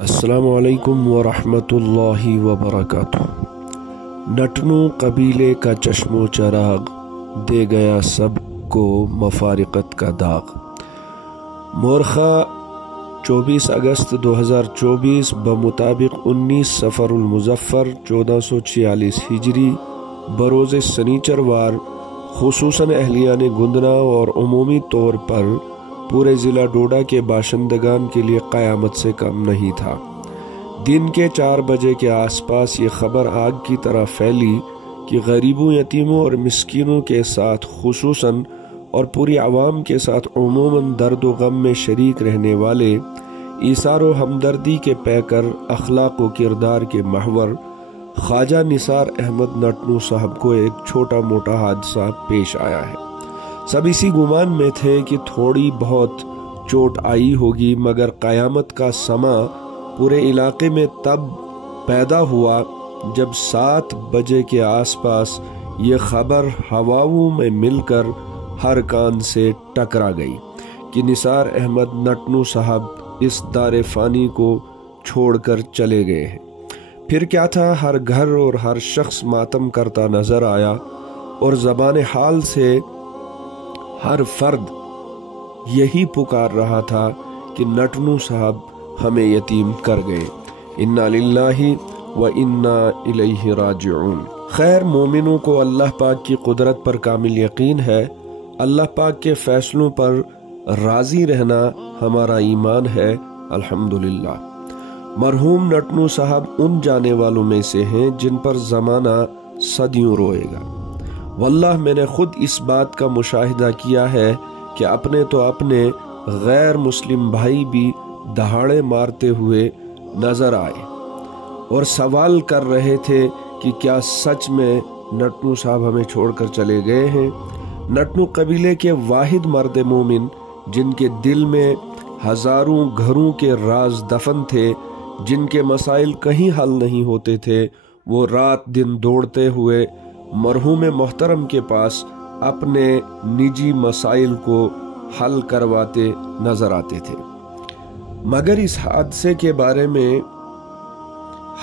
السلام علیکم ورحمۃ اللہ وبرکاتہ۔ نٹنو قبیلے کا چشم و چراغ، دے گیا سب کو مفارقت کا داغ۔ مورخہ 24 اگست 2024 بمطابق 19 صفر المظفر 1446 ہجری بروز سنیچروار، خصوصاً اہلیان گندنا اور عمومی طور پر پورے ضلع ڈوڈا کے باشندگان کے لیے قیامت سے کم نہیں تھا۔ دن کے 4 بجے کے آس پاس یہ خبر آگ کی طرح پھیلی کہ غریبوں، یتیموں اور مسکینوں کے ساتھ خصوصاً اور پوری عوام کے ساتھ عموماً درد و غم میں شریک رہنے والے، ایثار و ہمدردی کے پیکر، اخلاق و کردار کے محور خواجہ نثار احمد نٹنو صاحب کو ایک چھوٹا موٹا حادثہ پیش آیا ہے۔ سب اسی گمان میں تھے کہ تھوڑی بہت چوٹ آئی ہوگی، مگر قیامت کا سما پورے علاقے میں تب پیدا ہوا جب 7 بجے کے آس پاس یہ خبر ہواؤں میں مل کر ہر کان سے ٹکرا گئی کہ نثار احمد نٹنو صاحب اس دار فانی کو چھوڑ کر چلے گئے ہیں۔ پھر کیا تھا، ہر گھر اور ہر شخص ماتم کرتا نظر آیا اور زبان حال سے ہر فرد یہی پکار رہا تھا کہ نٹنو صاحب ہمیں یتیم کر گئے، انا للہ و انا الیہ راجعون۔ خیر، مومنوں کو اللہ پاک کی قدرت پر کامل یقین ہے۔ اللہ پاک کے فیصلوں پر راضی رہنا ہمارا ایمان ہے، الحمدللہ۔ مرحوم نٹنو صاحب ان جانے والوں میں سے ہیں جن پر زمانہ صدیوں روئے گا۔ واللہ میں نے خود اس بات کا مشاہدہ کیا ہے کہ اپنے تو اپنے غیر مسلم بھائی بھی دہاڑے مارتے ہوئے نظر آئے اور سوال کر رہے تھے کہ کیا سچ میں نٹنو صاحب ہمیں چھوڑ کر چلے گئے ہیں۔ نٹنو قبیلے کے واحد مرد مومن، جن کے دل میں ہزاروں گھروں کے راز دفن تھے، جن کے مسائل کہیں حل نہیں ہوتے تھے، وہ رات دن دوڑتے ہوئے مرحوم محترم کے پاس اپنے نجی مسائل کو حل کرواتے نظر آتے تھے۔ مگر اس حادثے کے بارے میں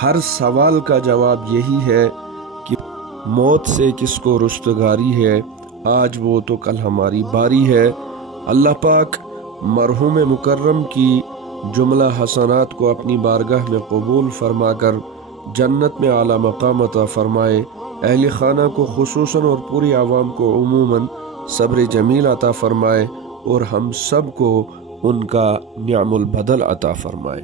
ہر سوال کا جواب یہی ہے کہ موت سے کس کو رستگاری ہے، آج وہ تو کل ہماری باری ہے۔ اللہ پاک مرحوم مکرم کی جملہ حسنات کو اپنی بارگاہ میں قبول فرما کر جنت میں اعلیٰ مقام عطا فرمائے، اہل خانہ کو خصوصاً اور پوری عوام کو عموماً صبر جمیل عطا فرمائے، اور ہم سب کو ان کا نعم البدل عطا فرمائے۔